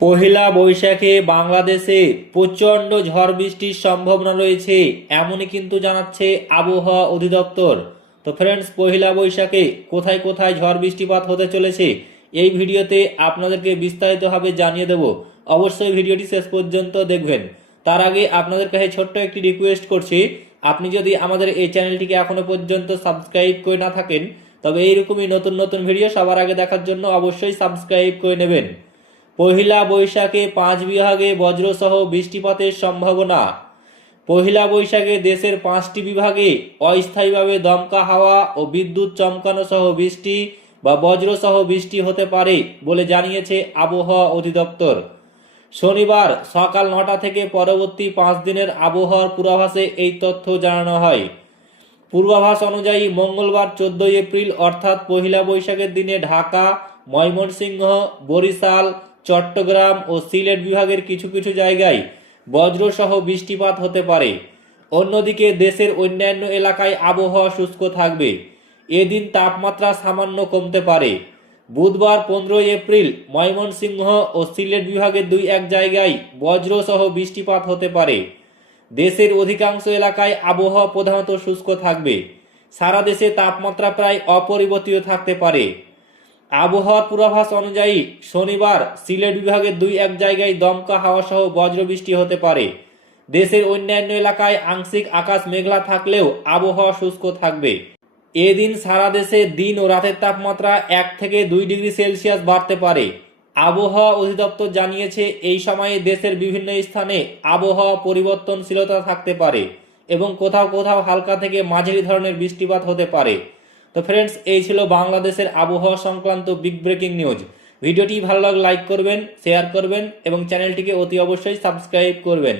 পহেলা বৈশাখে বাংলাদেশে প্রচণ্ড ঝড় বৃষ্টির সম্ভাবনা রয়েছে, এমনই কিন্তু জানাচ্ছে আবহাওয়া অধিদপ্তর। তো ফ্রেন্ডস, পহেলা বৈশাখে কোথায় কোথায় ঝড় বৃষ্টিপাত হতে চলেছে এই ভিডিওতে আপনাদেরকে বিস্তারিতভাবে জানিয়ে দেব। অবশ্যই ভিডিওটি শেষ পর্যন্ত দেখবেন। তার আগে আপনাদের কাছে ছোট্ট একটি রিকোয়েস্ট করছি, আপনি যদি আমাদের এই চ্যানেলটিকে এখনো পর্যন্ত সাবস্ক্রাইব করে না থাকেন, তবে এইরকমই নতুন নতুন ভিডিও সবার আগে দেখার জন্য অবশ্যই সাবস্ক্রাইব করে নেবেন। পহিলা বৈশাখে 5 বিভাগে বজ্রসহ বৃষ্টিপাতের সম্ভাবনা। পহিলা বৈশাখে দেশের 5টি বিভাগে অস্থায়ীভাবে দমকা হাওয়া ও বিদ্যুৎ চমকানো সহ বৃষ্টি বা বজ্রসহ বৃষ্টি হতে পারে বলে জানিয়েছে আবহাওয়া অধিদপ্তর। শনিবার সকাল 9টা থেকে পরবর্তী 5 দিনের আবহাওয়ার পূর্বাভাসে এই তথ্য জানানো হয়। পূর্বাভাস অনুযায়ী মঙ্গলবার 14 এপ্রিল অর্থাৎ পহিলা বৈশাখের দিনে ঢাকা, ময়মনসিংহ, বরিশাল, চট্টগ্রাম ও সিলেট বিভাগের কিছু কিছু জায়গায় বজ্রসহ বৃষ্টিপাত হতে পারে। অন্যদিকে দেশের অন্যান্য এলাকায় আবহাওয়া শুষ্ক থাকবে। এদিন তাপমাত্রা সামান্য কমতে পারে। বুধবার 15 এপ্রিল ময়মনসিংহ ও সিলেট বিভাগের 2-1 জায়গায় বজ্রসহ বৃষ্টিপাত হতে পারে। দেশের অধিকাংশ এলাকায় আবহাওয়া প্রধানত শুষ্ক থাকবে। সারা দেশে তাপমাত্রা প্রায় অপরিবর্তিত থাকতে পারে। আবহাওয়ার পূর্বাভাস অনুযায়ী শনিবার সিলেট বিভাগের 2-1 জায়গায় দমকা হাওয়া সহ বজ্রবৃষ্টি হতে পারে। দেশের অন্যান্য এলাকায় আংশিক আকাশ মেঘলা থাকলেও আবহাওয়া শুষ্ক থাকবে। এদিন সারা দেশে দিন ও রাতের তাপমাত্রা 1 থেকে 2 ডিগ্রি সেলসিয়াস বাড়তে পারে। আবহাওয়া অধিদপ্তর জানিয়েছে এই সময়ে দেশের বিভিন্ন স্থানে আবহাওয়া পরিবর্তনশীলতা থাকতে পারে এবং কোথাও কোথাও হালকা থেকে মাঝারি ধরনের বৃষ্টিপাত হতে পারে। তো ফ্রেন্ডস, এই ছিল বাংলাদেশের আবহাওয়া সংক্রান্ত বিগ ব্রেকিং নিউজ। ভিডিওটি ভালো লাগলে লাইক করবেন, শেয়ার করবেন এবং চ্যানেলটিকে অতি অবশ্যই সাবস্ক্রাইব করবেন।